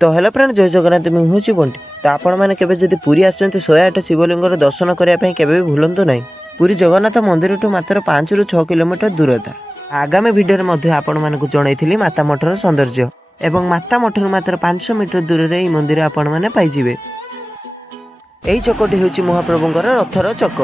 तो hello friend जय जगन्नाथ मुझे हूँ बंटी। तो आपण मैंने केवे जदि पुरी आसुचंती 108 शिवलिंगर दर्शन करने केवे भी भूलंतु नहीं। पुरी जगन्नाथ मंदिर ठू मात्र 5 ରୁ 6 किलोमीटर दूरता। आगामी भिडियो में आपण मानक जनईली माता मठर सौंदर्य एवं माता मठर मात्र 500 मीटर दूर में मंदिर आपण मैंने पाइबे। यही चकटी हूँ महाप्रभुंर रथर चक।